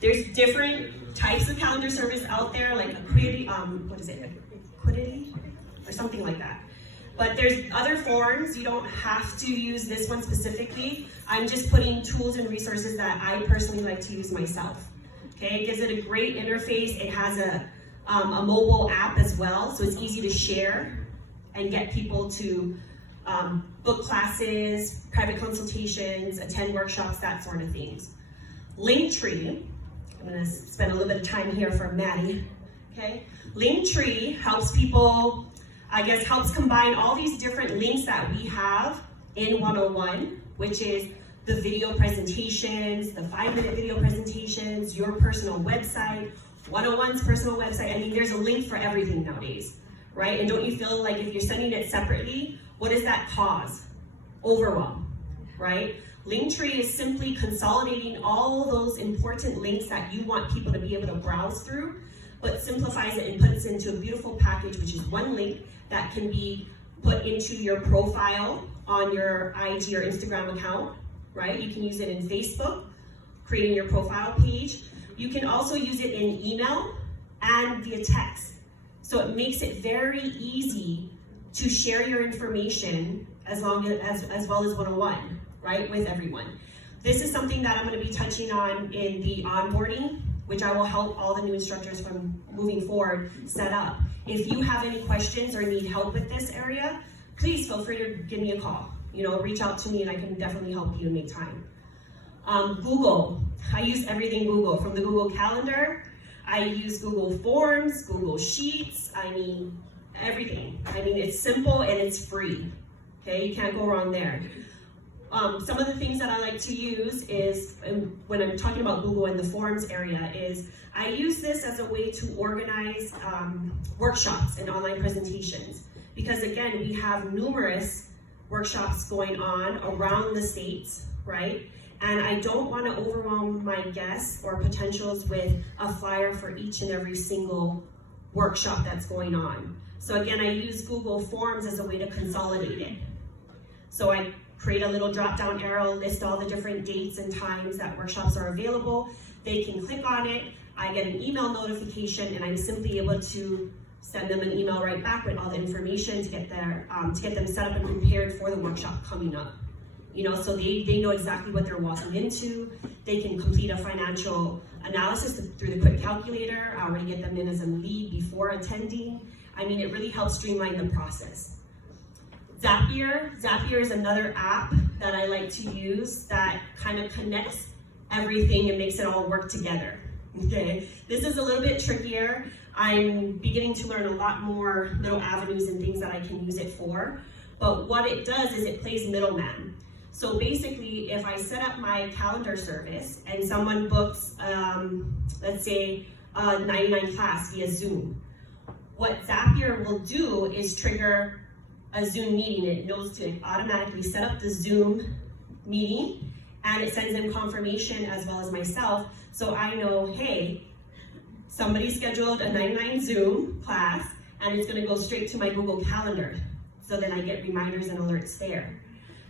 There's different types of calendar service out there, like Equity, Equity, or something like that. But there's other forms. You don't have to use this one specifically. I'm just putting tools and resources that I personally like to use myself. Okay, it gives it a great interface. It has a mobile app as well, so it's easy to share and get people to book classes, private consultations, attend workshops, that sort of things. Linktree, I'm gonna spend a little bit of time here for Maddie, okay? Linktree helps people, helps combine all these different links that we have in 101, which is the video presentations, the 5-minute video presentations, your personal website, 101's personal website. I mean, there's a link for everything nowadays, right? And don't you feel like if you're sending it separately, what does that cause? Overwhelm, right? Linktree is simply consolidating all those important links that you want people to be able to browse through, but simplifies it and puts it into a beautiful package, which is one link that can be put into your profile on your IG or Instagram account, right? You can use it in Facebook, creating your profile page. You can also use it in email and via text. So it makes it very easy to share your information as well as 101, right, with everyone. This is something that I'm going to be touching on in the onboarding, which I will help all the new instructors from moving forward set up. If you have any questions or need help with this area, please feel free to give me a call. Reach out to me and I can definitely help you and make time. Google, I use everything Google, from the Google Calendar. I use Google Forms, Google Sheets, everything. It's simple and it's free, okay? You can't go wrong there. Some of the things that I like to use is, when I'm talking about Google in the Forms area, is I use this as a way to organize workshops and online presentations. Because again, we have numerous workshops going on around the states, right? And I don't want to overwhelm my guests or potentials with a flyer for each and every single workshop that's going on. So again, I use Google Forms as a way to consolidate it. So I create a little drop-down arrow, list all the different dates and times that workshops are available. They can click on it, I get an email notification, and I'm simply able to send them an email right back with all the information to get them set up and prepared for the workshop coming up. So they know exactly what they're walking into. They can complete a financial analysis through the Quick Calculator, already get them in as a lead before attending. It really helps streamline the process. Zapier is another app that I like to use that kind of connects everything and makes it all work together. Okay, this is a little bit trickier. I'm beginning to learn a lot more little avenues and things that I can use it for. But what it does is it plays middleman. So basically, if I set up my calendar service and someone books, let's say, a 99 class via Zoom, what Zapier will do is trigger a Zoom meeting. It knows to automatically set up the Zoom meeting, and it sends them confirmation as well as myself. So I know, hey, somebody scheduled a 99 Zoom class, and it's going to go straight to my Google Calendar. So then I get reminders and alerts there.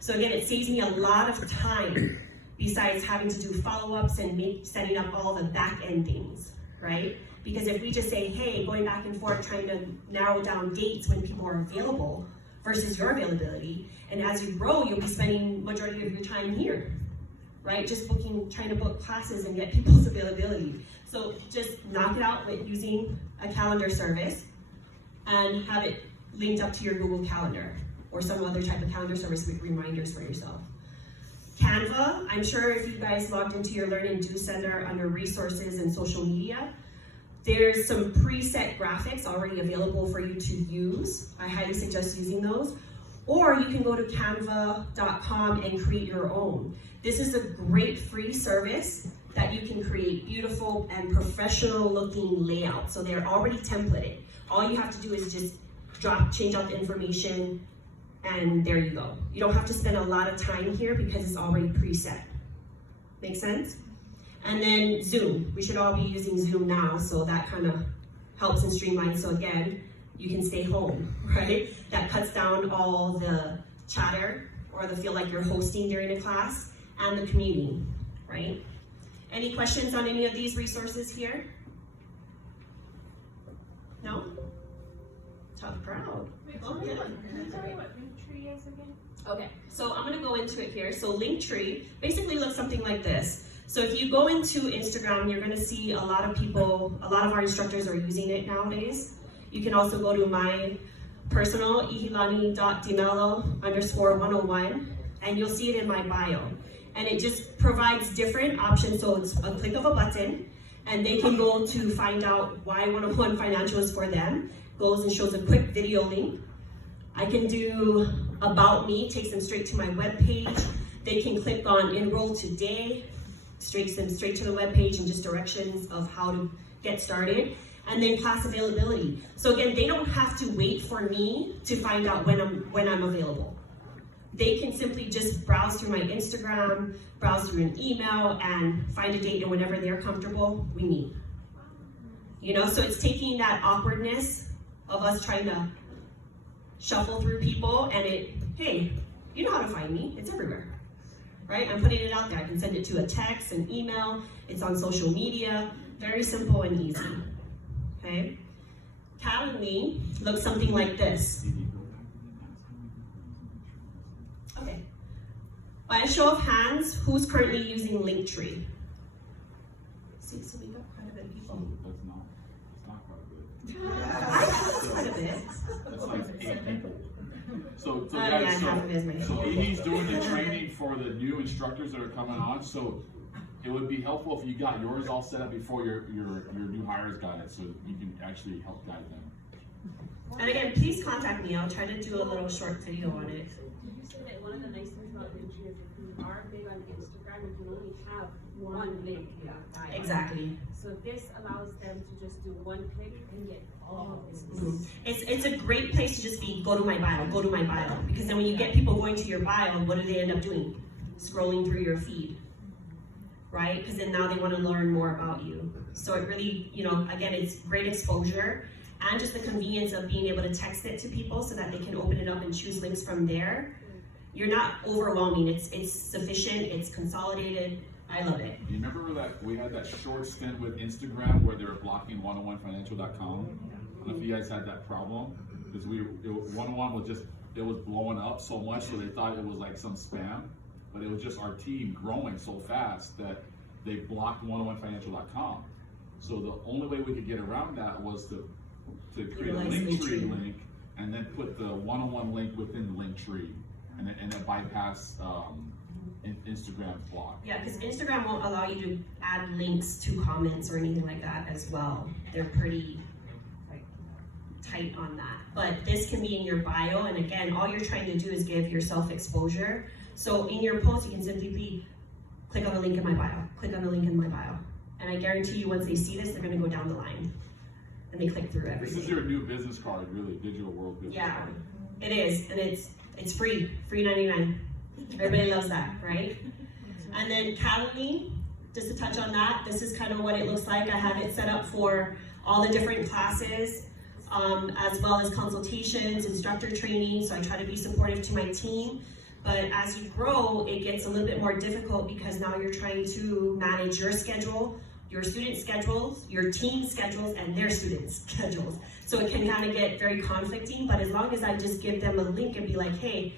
So again, it saves me a lot of time besides having to do follow-ups and setting up all the back-end things, right? Because if we just say, hey, going back and forth, trying to narrow down dates when people are available versus your availability, and as you grow, you'll be spending majority of your time here, right? Just trying to book classes and get people's availability. So just knock it out with using a calendar service and have it linked up to your Google Calendar or some other type of calendar service with reminders for yourself. Canva, I'm sure if you guys logged into your Learn and Do Center under resources and social media, there's some preset graphics already available for you to use. I highly suggest using those. Or you can go to canva.com and create your own. This is a great free service that you can create beautiful and professional looking layouts. So they're already templated. All you have to do is just change out the information, and there you go. You don't have to spend a lot of time here because it's already preset. Make sense? And then Zoom. We should all be using Zoom now, so that kind of helps and streamlines. So again, you can stay home, right? That cuts down all the chatter or the feel like you're hosting during a class and the commuting, right? Any questions on any of these resources here? No? Tough crowd. Oh, yeah. Can you tell me what Linktree is again? Okay, so I'm gonna go into it here. So Linktree basically looks something like this. So if you go into Instagram, you're gonna see a lot of people, a lot of our instructors are using it nowadays. You can also go to my personal, ihilani.dimelo_101, and you'll see it in my bio. And it just provides different options. So it's a click of a button, and they can go to find out why 101 Financial is for them. Goes and shows a quick video link. I can do About Me, takes them straight to my webpage. They can click on Enroll Today, takes them straight to the webpage and just directions of how to get started. And then class availability. So again, they don't have to wait for me to find out when I'm available. They can simply just browse through my Instagram, browse through an email, and find a date, and whenever they're comfortable, we meet. You know, so it's taking that awkwardness of us trying to shuffle through people, and hey, you know how to find me, it's everywhere, right? I'm putting it out there. I can send it to a text, an email, it's on social media, very simple and easy, okay? Calendly looks something like this. Okay, by a show of hands, who's currently using Linktree? See, so we got quite a bit of people. That's not quite a bit. I know it's quite a bit. That's like 8 people. So Yeah, guys, half of it is my so Edie's doing the training for the new instructors that are coming on. So it would be helpful if you got yours all set up before your new hires got it, so you can actually help guide them. And again, please contact me. I'll try to do a little short video on it. Did you say that one of the nice things about Linktree is if you are big on Instagram, you can only have one link in your bio. Exactly. So this allows them to just do one click and get all of this. It's a great place to just be, go to my bio, because then when you get people going to your bio, what do they end up doing? Scrolling through your feed, right? Because then now they want to learn more about you. So it really, you know, again, it's great exposure and just the convenience of being able to text it to people so that they can open it up and choose links from there. You're not overwhelming, it's sufficient, it's consolidated. I love it. You remember that we had that short stint with Instagram where they were blocking 101financial.com? I don't know if you guys had that problem, because 101 was just, it was blowing up so much, so they thought it was like some spam, but it was just our team growing so fast that they blocked 101financial.com. So the only way we could get around that was to create a Linktree link and then put the 101 link within the Linktree and then bypass Instagram's block. Yeah, because Instagram won't allow you to add links to comments or anything like that as well. They're pretty tight on that. But this can be in your bio, and again, all you're trying to do is give yourself exposure. So in your post, you can simply be, click on the link in my bio, click on the link in my bio. And I guarantee you, once they see this, they're gonna go down the line. And they click through everything. This is your new business card, really, Digital World business card. It is, and it's free, free 99. Everybody loves that, right? And then Calendly, just to touch on that, this is kind of what it looks like. I have it set up for all the different classes, as well as consultations, instructor training, so I try to be supportive to my team. But as you grow, it gets a little bit more difficult because now you're trying to manage your schedule, your student schedules, your team schedules, and their students' schedules. So it can kind of get very conflicting, but as long as I just give them a link and be like, hey,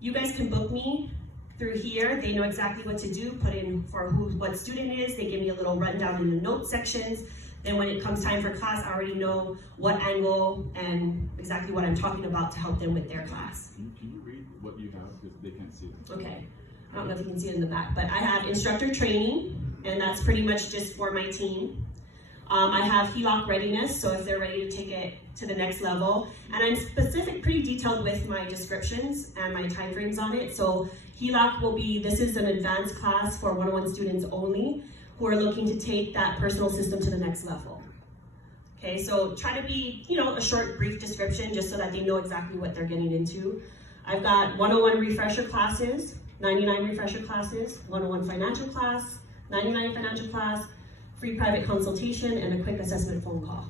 you guys can book me through here. They know exactly what to do, put in for what student is. They give me a little rundown in the notes sections. Then when it comes time for class, I already know what angle and exactly what I'm talking about to help them with their class. Can you read what you have? Because they can't see it. Okay, I don't know if you can see it in the back, but I have instructor training, and that's pretty much just for my team. I have HELOC readiness, so if they're ready to take it to the next level. And I'm pretty detailed with my descriptions and my timeframes on it. So HELOC will be, this is an advanced class for 101 students only who are looking to take that personal system to the next level. Okay, so try to be, a short, brief description just so that they know exactly what they're getting into. I've got 101 refresher classes, 99 refresher classes, 101 financial class, 99 financial class, free private consultation, and a quick assessment phone call.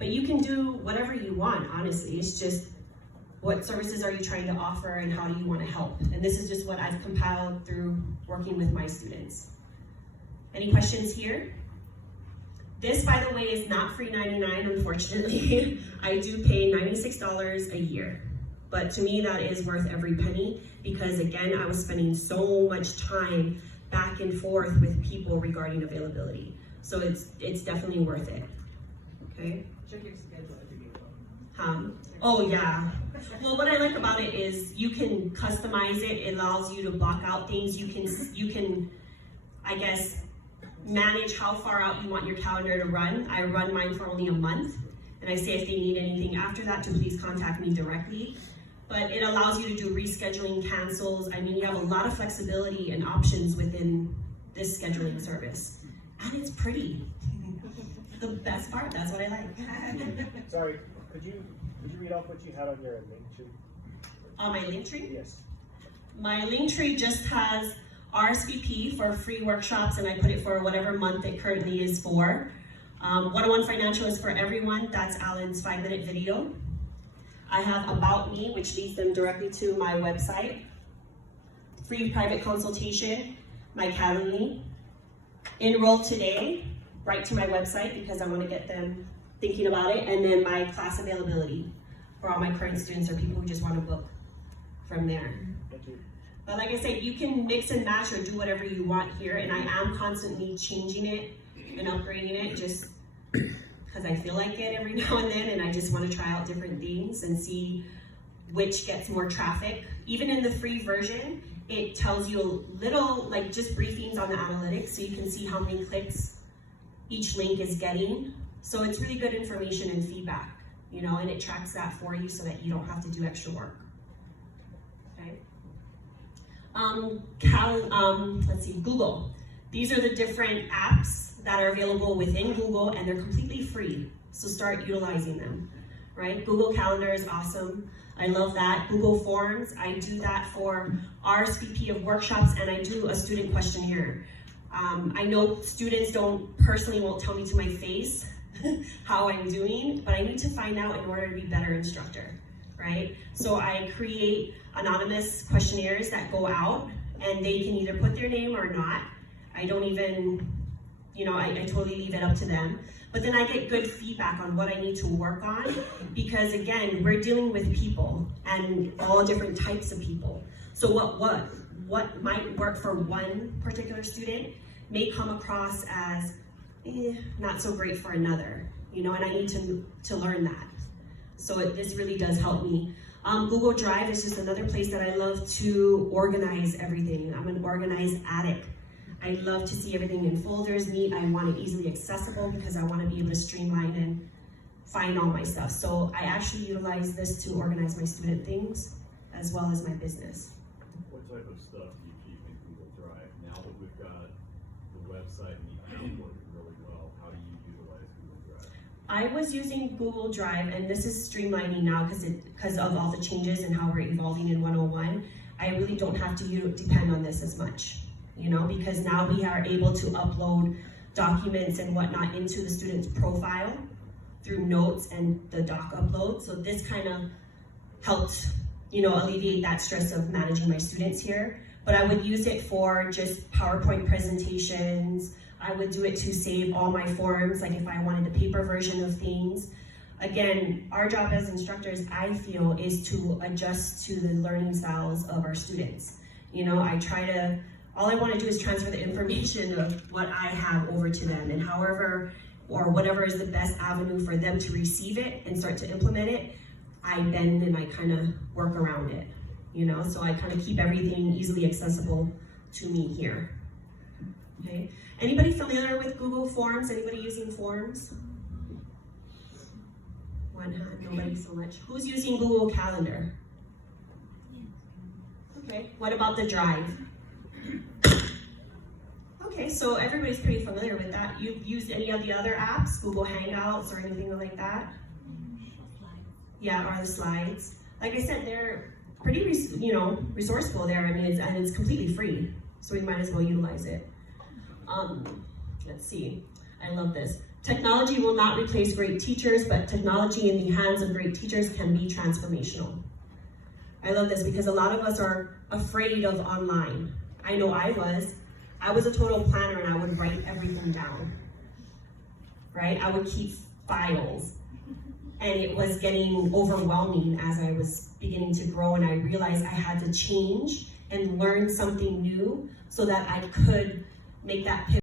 But you can do whatever you want, honestly. It's just what services are you trying to offer and how do you want to help? And this is just what I've compiled through working with my students. Any questions here? This, by the way, is not free 99, unfortunately. I do pay $96 a year. But to me, that is worth every penny because, again, I was spending so much time back and forth with people regarding availability. So it's definitely worth it, okay? Check your schedule every day. Oh yeah. Well, what I like about it is you can customize it. It allows you to block out things. You can, I guess, manage how far out you want your calendar to run. I run mine for only a month, and I say if they need anything after that to please contact me directly. But it allows you to do rescheduling, cancels. I mean, you have a lot of flexibility and options within this scheduling service. And it's pretty. The best part, that's what I like. Sorry, could you read off what you had on your link tree? On my link tree? Yes. My link tree just has RSVP for free workshops, and I put it for whatever month it currently is for. 101 Financial is for everyone. That's Alan's 5-minute video. I have About Me, which leads them directly to my website. Free private consultation, my Calendly. Enroll today, right to my website because I want to get them thinking about it. And then my class availability for all my current students or people who just want to book from there. Thank you. But like I said, you can mix and match or do whatever you want here. And I am constantly changing it and upgrading it just because I feel like it every now and then, and I just want to try out different things and see which gets more traffic. Even in the free version, it tells you a little, like just briefings on the analytics, so you can see how many clicks each link is getting. So it's really good information and feedback, you know, and it tracks that for you so that you don't have to do extra work. Okay. Let's see, Google. These are the different apps that are available within Google, and they're completely free. So start utilizing them, right? Google Calendar is awesome. I love that. Google Forms, I do that for RSVP of workshops, and I do a student questionnaire. I know students won't tell me to my face how I'm doing, but I need to find out in order to be a better instructor, right? So I create anonymous questionnaires that go out, and they can either put their name or not. I don't even, you know, I totally leave it up to them. But then I get good feedback on what I need to work on because, again, we're dealing with people and all different types of people. So what might work for one particular student may come across as not so great for another, you know, and I need to learn that. So this really does help me. Google Drive is just another place that I love to organize everything. I'm an organized addict. I love to see everything in folders, neat. I want it easily accessible because I want to be able to streamline and find all my stuff. So I actually utilize this to organize my student things as well as my business. What type of stuff do you keep in Google Drive? Now that we've got the website and the account working really well, how do you utilize Google Drive? I was using Google Drive, and this is streamlining now because of all the changes and how we're evolving in 101. I really don't have to depend on this as much, you know, because now we are able to upload documents and whatnot into the student's profile through notes and the doc upload. So this kind of helped, you know, alleviate that stress of managing my students here. But I would use it for just PowerPoint presentations. I would do it to save all my forms, like if I wanted the paper version of things. Again, our job as instructors, I feel, is to adjust to the learning styles of our students. You know, all I want to do is transfer the information of what I have over to them, and however, or whatever is the best avenue for them to receive it and start to implement it, I bend and I kind of work around it, you know? So I kind of keep everything easily accessible to me here, okay? Anybody familiar with Google Forms? Anybody using Forms? One hand, nobody so much. Who's using Google Calendar? Okay, what about the Drive? Okay, so everybody's pretty familiar with that. You've used any of the other apps, Google Hangouts or anything like that? Yeah, or the slides. Like I said, they're pretty, resourceful there. I mean, it's completely free, so we might as well utilize it. Let's see, I love this. Technology will not replace great teachers, but technology in the hands of great teachers can be transformational. I love this because a lot of us are afraid of online. I know I was. I was a total planner and I would write everything down, right? I would keep files. And it was getting overwhelming as I was beginning to grow, and I realized I had to change and learn something new so that I could make that pivot.